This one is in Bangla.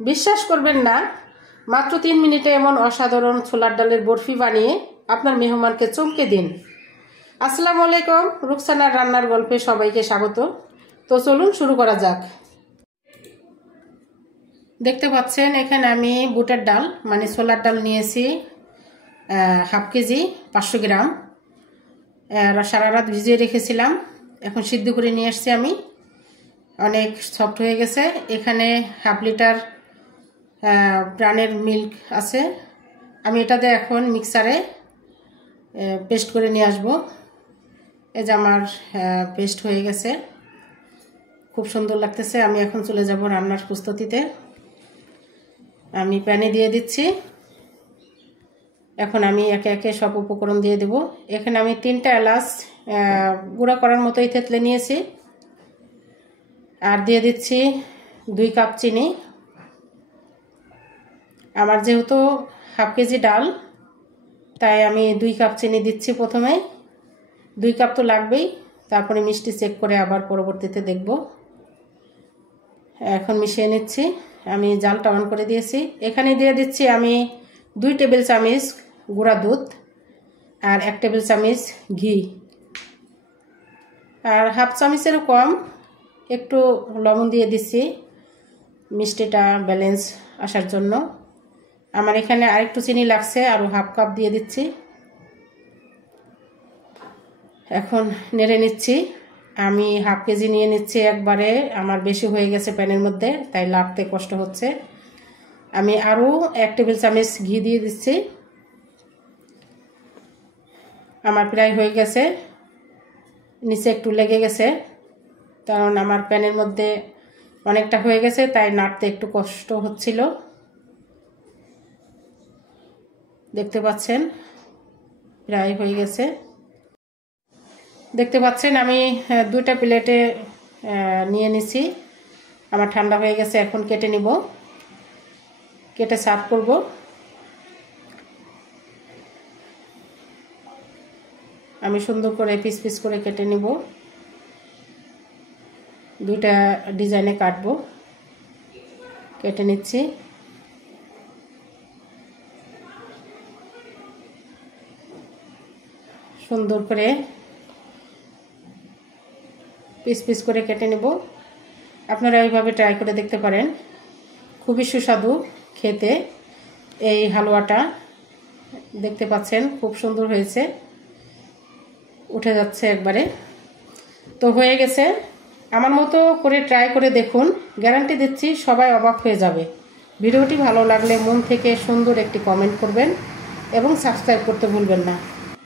বিশ্বাস করবেন না, মাত্র 3 মিনিটে এমন অসাধারণ ছোলার ডালের বরফি বানিয়ে আপনার মেহমানকে চমকে দিন। আসসালামু আলাইকুম, রুকসানার রান্নার গল্পে সবাইকে স্বাগত। তো চলুন শুরু করা যাক। দেখতে পাচ্ছেন এখানে আমি বুটের ডাল মানে ছোলার ডাল নিয়েছি হাফ কেজি 500 গ্রাম। সারা রাত ভিজিয়ে রেখেছিলাম, এখন সিদ্ধ করে নিয়ে আসছি আমি। অনেক সফট হয়ে গেছে। এখানে হাফ লিটার প্রাণের মিল্ক আছে, আমি এটাতে এখন মিক্সারে পেস্ট করে নিয়ে আসবো। এই যে আমার পেস্ট হয়ে গেছে, খুব সুন্দর লাগতেছে। আমি এখন চলে যাব রান্নার প্রস্তুতিতে। আমি প্যানে দিয়ে দিচ্ছি। এখন আমি একে একে সব উপকরণ দিয়ে দেব। এখানে আমি 3টা এলাচ গুঁড়া করার মতোই থেতলে নিয়েছি, আর দিয়ে দিচ্ছি 2 কাপ চিনি। আমার যেহেতু হাফ কেজি ডাল, তাই আমি 2 কাপ চিনি দিচ্ছি প্রথমে। 2 কাপ তো লাগবেই, তারপরে মিষ্টি চেক করে আবার পরবর্তীতে দেখব। এখন মিশিয়ে নিচ্ছি। আমি জালটা অন করে দিয়েছি। এখানে দিয়ে দিচ্ছি আমি 2 টেবিল চামচ গুঁড়া দুধ আর 1 টেবিল চামচ ঘি, আর হাফ চামচেরও কম একটু লবণ দিয়ে দিচ্ছি মিষ্টিটা ব্যালেন্স আসার জন্য। আমার এখানে আরেকটু চিনি লাগছে, আরও হাফ কাপ দিয়ে দিচ্ছি। এখন নেড়ে নিচ্ছি। আমি হাফ কেজি নিয়ে নিচ্ছি একবারে, আমার বেশি হয়ে গেছে প্যানের মধ্যে, তাই লাড়তে কষ্ট হচ্ছে। আমি আরও 1 টেবিল চামচ ঘি দিয়ে দিচ্ছি। আমার প্রায় হয়ে গেছে, নিচে একটু লেগে গেছে, কারণ আমার প্যানের মধ্যে অনেকটা হয়ে গেছে, তাই নাড়তে একটু কষ্ট হচ্ছিল। দেখতে পাচ্ছেন প্রায় হয়ে গেছে। দেখতে পাচ্ছেন আমি 2টা প্লেটে নিয়ে নিছি। আমার ঠান্ডা হয়ে গেছে, এখন কেটে নিব, কেটে সার্ভ করব। আমি সুন্দর করে পিস পিস করে কেটে নিব, 2টা ডিজাইনে কাটবো। কেটে নিচ্ছি। সুন্দর করে পিস পিস করে কেটে নেব। আপনারা এইভাবে ট্রাই করে দেখতে পারেন, খুবই সুস্বাদু খেতে এই হালুয়াটা। দেখতে পাচ্ছেন খুব সুন্দর হয়েছে, উঠে যাচ্ছে একবারে। তো হয়ে গেছে। আমার মতো করে ট্রাই করে দেখুন, গ্যারান্টি দিচ্ছি সবাই অবাক হয়ে যাবে। ভিডিওটি ভালো লাগলে মন থেকে সুন্দর একটি কমেন্ট করবেন এবং সাবস্ক্রাইব করতে ভুলবেন না।